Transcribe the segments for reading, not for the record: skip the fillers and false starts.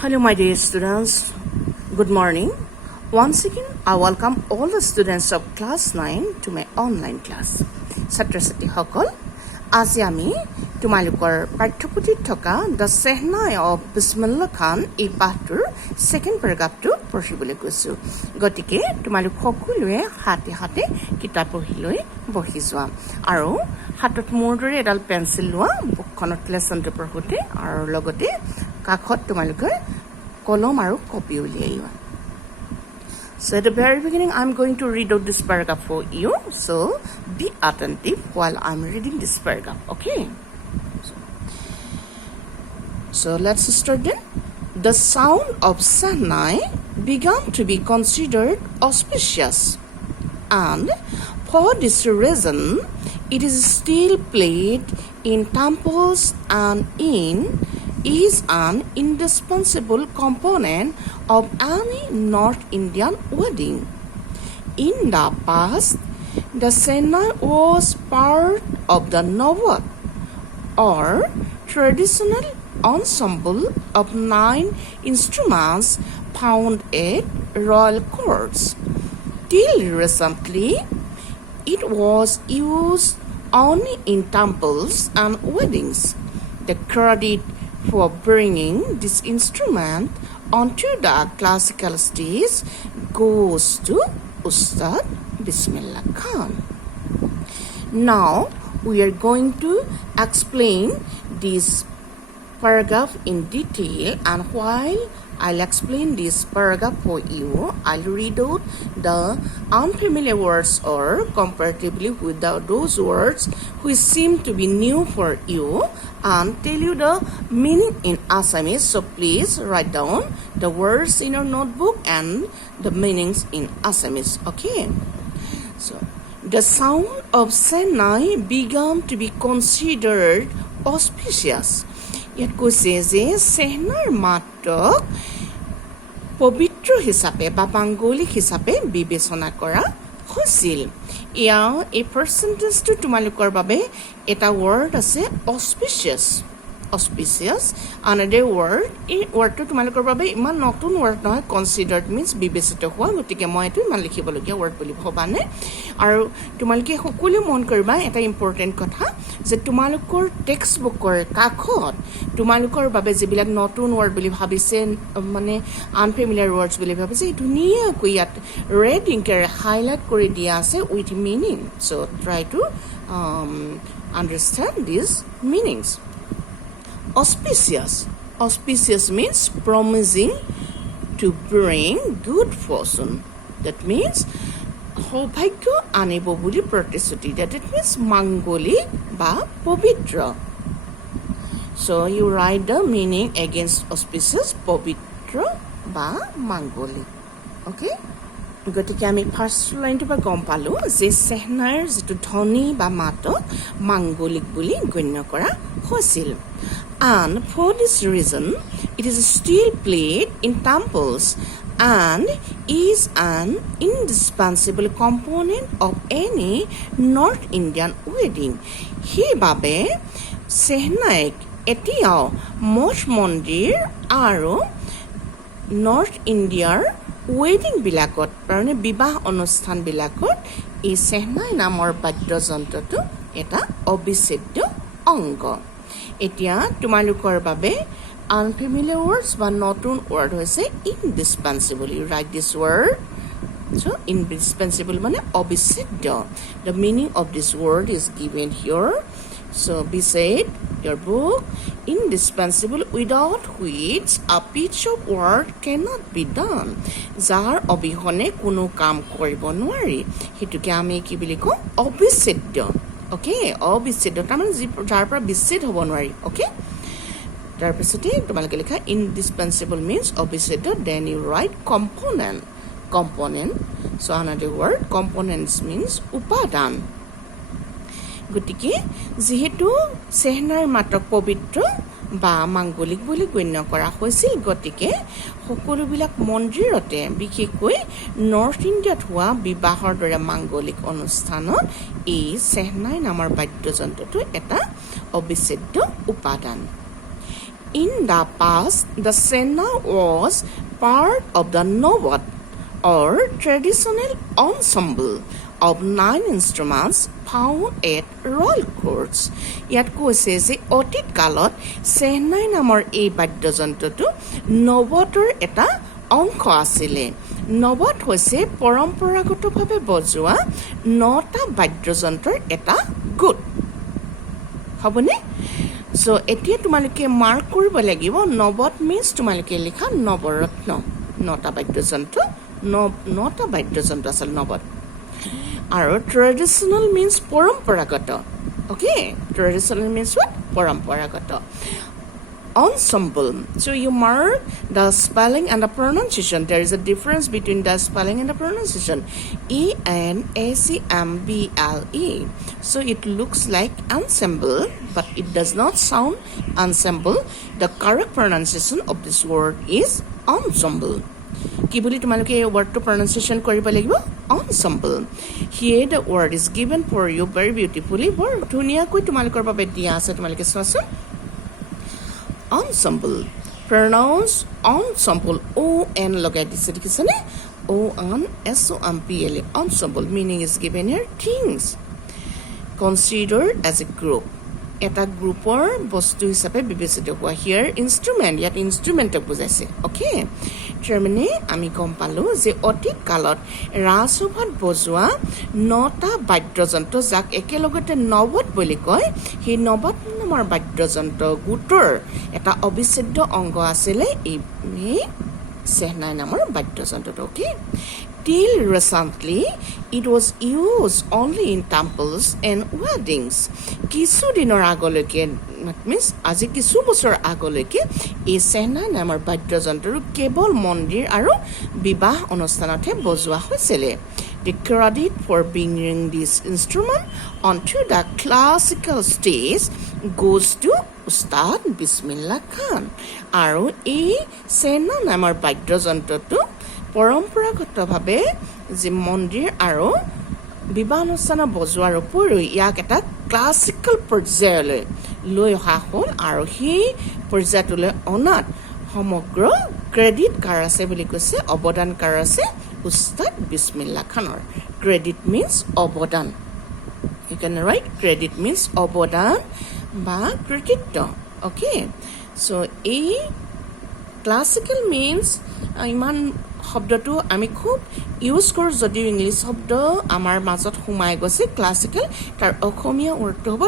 Hello, my dear students. Good morning. Once again, I welcome all the students of class 9 to my online class. ছাত্ৰ-ছাত্ৰী সকল, আজি আমি তোমালোকৰ পাঠ্যপুথিত থকা দ্য চেহনাই অফ বিছমিল্লাহ খান এই পাঠটোৰ ছেকেণ্ড পেৰাগ্ৰাফটো পঢ়িবলৈ গৈছোঁ। গতিকে তোমালোক সকলোৱে হাতে হাতে কিতাপ পঢ়ি লৈ বহি যোৱা আৰু হাতত মোৰ দৰে এডাল পেঞ্চিল লোৱা, বুকখনত লেচনটো পঢ়োঁতে আৰু লগতে কাষত তোমালোকে কলম আৰু কপি উলিয়াই লোৱা। So at the very beginning, I'm going to read out this paragraph for you. So be attentive while I'm reading this paragraph, okay? So let's start then. The sound of Sahnai began to be considered auspicious, and for this reason, it is still played in temples and is an indispensable component of any North Indian wedding. In the past, the Sahnai was part of the Nawat, or traditional ensemble of 9 instruments found at royal courts. Till recently, it was used only in temples and weddings. The credit for bringing this instrument onto the classical stage goes to Ustad Bismillah Khan. Now we are going to explain this paragraph in detail, and while I'll explain this paragraph for you, I'll read out the unfamiliar words or comparatively with those words which seem to be new for you and tell you the meaning in Assamese. So please write down the words in your notebook and the meanings in Assamese, okay? So the sound of Sahnai began to be considered auspicious. ইয়াত কৈছে যে চেহনাৰ মাতক পবিত্ৰ হিচাপে বা মাংগলিক হিচাপে বিবেচনা কৰা হৈছিল। এই পাৰ্চেণ্টেজটো তোমালোকৰ বাবে এটা ৱৰ্ড আছে অস্পিচিয়াছ। আনাডাৰ ৱৰ্ড, এই ৱৰ্ডটো তোমালোকৰ বাবে ইমান নতুন ৱৰ্ড নহয়, কনচিডাৰ্ড মিনছ বিবেচিত হোৱা, গতিকে মই এইটো ইমান লিখিবলগীয়া ৱৰ্ড বুলি ভবা নাই। আৰু তোমালোকে সকলোৱে মন কৰিবা এটা ইম্পৰ্টেণ্ট কথা, যে তোমালোকৰ টেক্সট বুকৰ কাষত তোমালোকৰ বাবে যিবিলাক নতুন ৱৰ্ড বুলি ভাবিছে, মানে আনফেমিলিয়াৰ ৱৰ্ডছ বুলি ভাবিছে, এই ধুনীয়াকৈ ইয়াত ৰেড ইংকেৰে হাইলাইট কৰি দিয়া আছে with meaning. So' try to understand these meanings. Auspicious means promising to bring good fortune. That means সৌভাগ্য আনিব বুলি প্ৰতিশ্ৰুতি। That it means মাংগলিক বা পবিত্ৰ। So you write the meaning against auspicious, পবিত্ৰ বা মাংগলিক, okay? গতিকে আমি ফাৰ্ষ্ট লাইনটোৰ পৰা গম পালোঁ যে চেহনাৰ যিটো ধ্বনি বা মাতক মাংগলিক বুলি গণ্য কৰা হৈছিল। And for this reason, it is still played in temples and is an indispensable component of any North Indian wedding. সেইবাবে চেহনাইক এতিয়াও মঠ মন্দিৰ আৰু নৰ্থ ইণ্ডিয়াৰ ৱেডিংবিলাকত, মানে বিবাহ অনুষ্ঠানবিলাকত এই চেহনাই নামৰ বাদ্যযন্ত্ৰটো এটা অবিচ্ছেদ্য অংগ। এতিয়া তোমালোকৰ বাবে আনফেমিলিয়াৰ ৱৰ্ডছ বা নতুন ৱৰ্ড হৈছে ইনডিছপেঞ্চিবল। ইউ ৰাইট দিছ ৱৰ্ড। চ' ইনডিছপেঞ্চিবল মানে অবিচ্ছেদ্য। The meaning of this word is given here. So' beside your book, indispensable without which a piece of work cannot be done. যাৰ অবিহনে কোনো কাম কৰিব নোৱাৰি, সেইটোকে আমি কি বুলি কওঁ? অবিচ্ছেদ্য, অ'কে? অবিচ্ছেদ্য তাৰমানে যাৰ পৰা বিচ্ছেদ হ'ব নোৱাৰি, অ'কে? তাৰপিছতে তোমালোকে লিখা ইনডিছপেঞ্চিবল মিনছ অবিচ্ছেদ্য, then you write component. So' another word components means উপাদান। গতিকে যিহেতু চেহনাৰ মাতক পবিত্ৰ বা মাংগলিক বুলি গণ্য কৰা হৈছিল, গতিকে সকলোবিলাক মন্দিৰতে, বিশেষকৈ নৰ্থ ইণ্ডিয়াত হোৱা বিবাহৰ দৰে মাংগলিক অনুষ্ঠানত এই চেহনাই নামৰ বাদ্যযন্ত্ৰটো এটা অবিচ্ছেদ্য উপাদান। In the past, the Sena was part of the Nawat or traditional ensemble of 9 instruments found at royal courts. ইয়াত কৈছে যে অতীত কালত চেহনাই নামৰ এই বাদ্যযন্ত্ৰটো নৱতৰ এটা অংশ আছিলে নৱত হৈছে পৰম্পৰাগতভাৱে বজোৱা 9টা বাদ্যযন্ত্ৰৰ এটা গোট হ'বনে সো এতিয়া তোমালোকে মাৰ্ক কৰিব লাগিব নৱত মিন্স তোমালোকে লিখা নৱৰত্ন 9টা বাদ্যযন্ত্ৰ 9টা বাদ্যযন্ত্ৰ আছিল নৱত আৰু ট্ৰেডিশনাল মিন্স পৰম্পৰাগত ওকে ট্ৰেডিশনাল মিন্স what পৰম্পৰাগত ensemble so you mark the spelling and the pronunciation there is a difference between the spelling and the pronunciation ensemble so it looks like ensemble but it does not sound ensemble the correct pronunciation of this word is ensemble কি বুলি তোমালোকে এই ওয়ার্ডটো pronunciation কৰিব লাগিব ensemble here the word is given for you very beautifully বৰ ধুনীয়াকৈ তোমালোকৰ বাবে দিয়া আছে তোমালোকে চোৱাচোন ensemble pronounce ensemble o n লগাই দিছে দেখিছানে o n s o m p l ensemble meaning is given here things considered as a group এটা গ্ৰুপৰ বস্তু হিচাপে বিবেচিত হোৱা হিয়াৰ ইনষ্ট্ৰুমেণ্ট ইয়াত ইনষ্ট্ৰুমেণ্টক বুজাইছে অ'কে তাৰমানে আমি গম পালোঁ যে অতীত কালত ৰাজসভাত বজোৱা 9টা বাদ্যযন্ত্ৰ যাক একেলগতে নৱত বুলি কয় সেই নৱত নামৰ বাদ্যযন্ত্ৰ গোটৰ এটা অবিচ্ছেদ্য অংগ আছিলে এই চেহনাই নামৰ বাদ্যযন্ত্ৰটো okay Till recently, it was used only in temples and weddings. কিছু দিনৰ আগলৈকে means আজি কিছু বছৰ আগলৈকে এই চেহনা নামৰ বাদ্যযন্ত্ৰটো কেৱল মন্দিৰ আৰু বিবাহ অনুষ্ঠানতহে বজোৱা হৈছিল The credit for bringing this instrument onto the classical stage goes to Ustad Bismillah Khan. আৰু এই চেহনা নামৰ বাদ্যযন্ত্ৰটো পৰম্পৰাগতভাৱে যে মন্দিৰ আৰু বিবাহ অনুষ্ঠানত বজোৱাৰ উপৰিও ইয়াক এটা ক্লাছিকেল পৰ্যায়লৈ লৈ অহা হ'ল আৰু সেই পৰ্যায়টোলৈ অনাত সমগ্ৰ ক্ৰেডিট কাৰ আছে বুলি কৈছে অৱদান কাৰ আছে উস্তাদ বিছমিল্লা খানৰ ক্ৰেডিট মিন্স অৱদান you can write credit means অৱদান বা কৃতিত্ব অ'কে so এই ক্লাছিকেল মিন্স ইমান শব্দটো আমি খুব ইউজ কৰোঁ যদিও ইংলিছ শব্দ আমাৰ মাজত সোমাই গৈছে ক্লাছিকেল তাৰ অসমীয়া অৰ্থটো হ'ব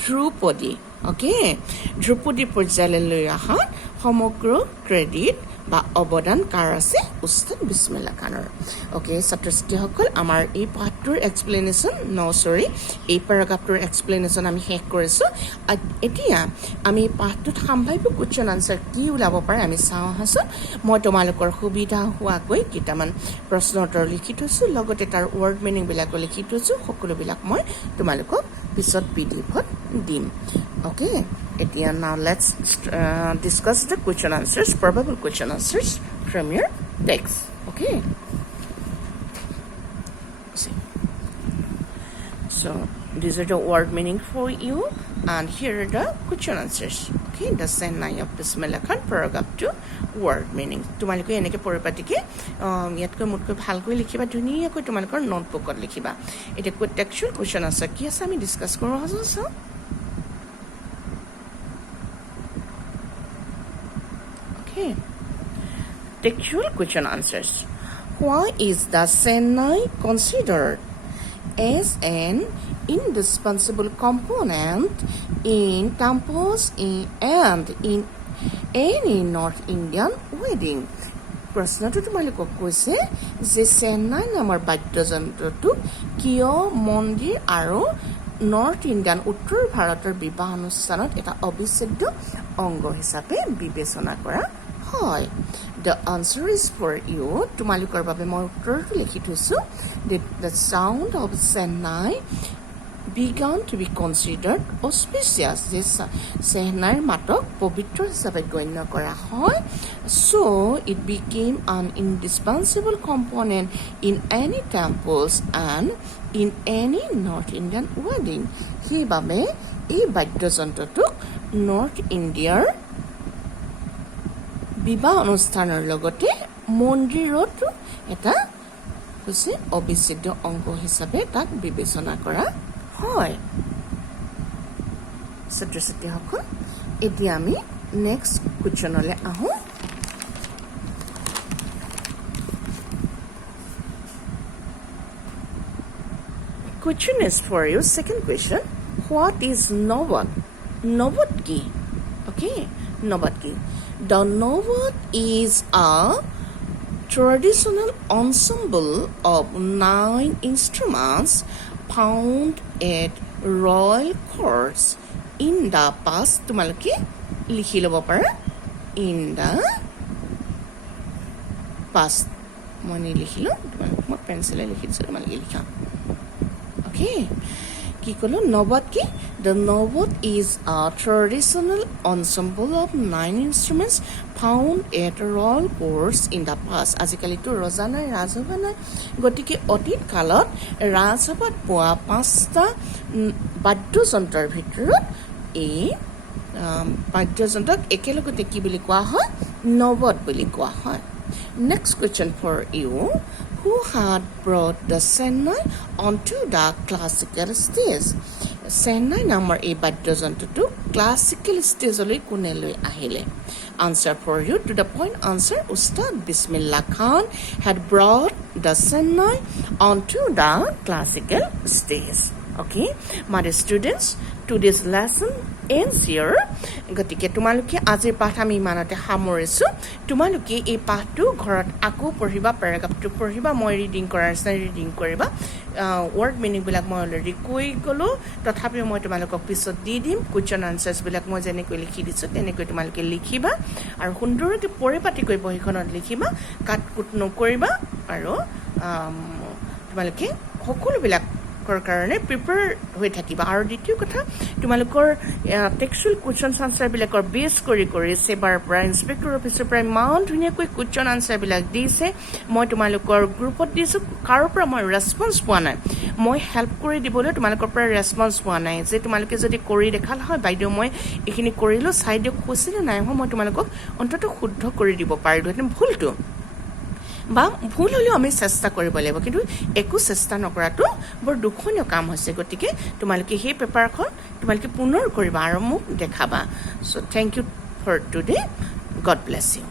ধ্ৰুপদী অ'কে ধ্ৰুপদী পৰ্যায়লৈ লৈ অহা সমগ্ৰ ক্ৰেডিট বা অৱদান কাৰ আছে উস্তাদ বিছমিল্লা খানৰ অ'কে ছাত্ৰ ছাত্ৰীসকল আমাৰ এই পাঠটোৰ এক্সপ্লেনেশ্যন এই পেৰাগ্ৰাফটোৰ এক্সপ্লেনেশ্যন আমি শেষ কৰিছোঁ এতিয়া আমি পাঠটোত সম্ভাৱ্য কুৱেশ্যন আনচাৰ কি ওলাব পাৰে আমি চাওঁ আহাচোন মই তোমালোকৰ সুবিধা হোৱাকৈ কেইটামান প্ৰশ্ন উত্তৰ লিখি থৈছোঁ লগতে তাৰ ৱৰ্ড মিনিংবিলাকো লিখি থৈছোঁ সকলোবিলাক মই তোমালোকক পিছত পিডিএফত দিম অ'কে এতিয়া now let's discuss the question answers probable question answers from your text okay so these are the word meaning for you and here are the question answers okay the Senai of Bismillah Khan paragraph 2 word meaning তোমালোকে এনেকে পৰিপাটিকে ইয়াতকৈ মোতকৈ ভালকৈ লিখিবা ধুনীয়াকৈ তোমালোকৰ নোটবুকত লিখিবা এটা টেক্সচুৱেল কুৱেশ্যন আছে কি আছে আমি ডিছকাছ কৰোঁ আছো okay textual question answers why is the Senai considered as an indispensable component in temples and in any North Indian wedding প্ৰশ্নটো তোমালোকক কৈছে যে চেন্নাই নামৰ বাদ্যযন্ত্ৰটো কিয় মন্দিৰ আৰু নৰ্থ ইণ্ডিয়ান উত্তৰ ভাৰতৰ বিবাহ অনুষ্ঠানত এটা অবিচ্ছেদ্য অংগ হিচাপে বিবেচনা কৰা হয় the answer is for you তোমালোকৰ বাবে মই উত্তৰটো লিখি থৈছোঁ the sound of Chennai began to be considered auspicious যে চেহনাইৰ মাতক পবিত্ৰ হিচাপে গণ্য কৰা হয় so it became an indispensable component in any temples and in any North Indian wedding সেইবাবে এই বাদ্যযন্ত্ৰটোক নৰ্থ ইণ্ডিয়াৰ বিবাহ অনুষ্ঠানৰ লগতে মন্দিৰতো এটা হৈছে অবিচ্ছেদ্য অংগ হিচাপে তাক বিবেচনা কৰা হয় ছাত্ৰ ছাত্ৰীসকল এতিয়া আমি নেক্সট কুৱেশ্যনলৈ আহোঁ Question is for you. Second question. What is Nawat? Nawat ki? Okay. Nawat ki. The Nawat is a traditional ensemble of 9 instruments found at royal courts in the past. Tumalaki likhi lobo para. In the past. Mani likhi lo. Tumalaki pencil likhi so tumalaki likha. Okay. Kikolo Nawat ki? The Nawat is a traditional ensemble of 9 instruments found at royal courts in the past. Azikali to Rosanna Razavana gotike otit kalat Razabat poa pasta badyojantar bhitorot ei badyojantak ekelogote ki boli koa hoy Nawat boli koa hoy. Next question for you. Who had brought the Chennai onto the classical stage? Chennai number a badyojantu classical stage oli kuneloi ahile. Answer for you to the point answer. Ustad Bismillah Khan had brought the Chennai onto the classical stage. Okay, my students, today's lesson ends here. গতিকে তোমালোকে আজিৰ পাঠ আমি ইমানতে সামৰিছো তোমালোকে এই পাঠটো ঘৰত আকৌ পঢ়িবা পেৰাগ্ৰাফটো পঢ়িবা মই ৰিডিং কৰাৰ চাই ৰিডিং কৰিবা ৱৰ্ড মিনিং বিলাক মই অলৰেডি কৈ গলো তথাপিও মই তোমালোকক পিছত দি দিম কুৱেশ্যন আনসাৰ্ছ বিলাক মই যেনেকৈ লিখি দিছো তেনেকৈ তোমালোকে লিখিবা আৰু সুন্দৰকৈ পৰিপাটিকৈ বহিখনত লিখিবা কাট কুট নকৰিবা আৰু তোমালোকে সকলোবিলাক কাৰণে প্ৰিপেয়াৰ হৈ থাকিবা আৰু দ্বিতীয় কথা তোমালোকৰ টেক্সচুৱেল কুৱেশ্যন আনসাৰ বিলাকৰ বেছ কৰি সেবাৰ পৰা ইন্সপেক্টৰ অফিচৰ পৰা ইমান ধুনীয়াকৈ কুৱেশ্যন আনসাৰ বিলাক দিছে মই তোমালোকৰ গ্ৰুপত দিছো কাৰো পৰা মই ৰেছপন্স পোৱা নাই মই হেল্প কৰি দিবলৈ তোমালোকৰ পৰা ৰেছপন্স পোৱা নাই যে তোমালোকে যদি কৰি দেখাল হয় বাইদেউ মই এইখিনি কৰিলো চাই দিয়ক কৈছিলে নাই মই তোমালোকক অন্তত শুদ্ধ কৰি দিব পাৰিলো হেতেন ভুলটো বা ভুল হলেও আমি চেষ্টা কৰিব লাগিব কিন্তু একো চেষ্টা নকৰাটো বৰ দুখনীয় কাম হৈছে গতিকে তোমালোকে সেই পেপাৰখন তোমালোকে পুনৰ কৰিবা আৰু মোক দেখাবা so thank you for today God bless U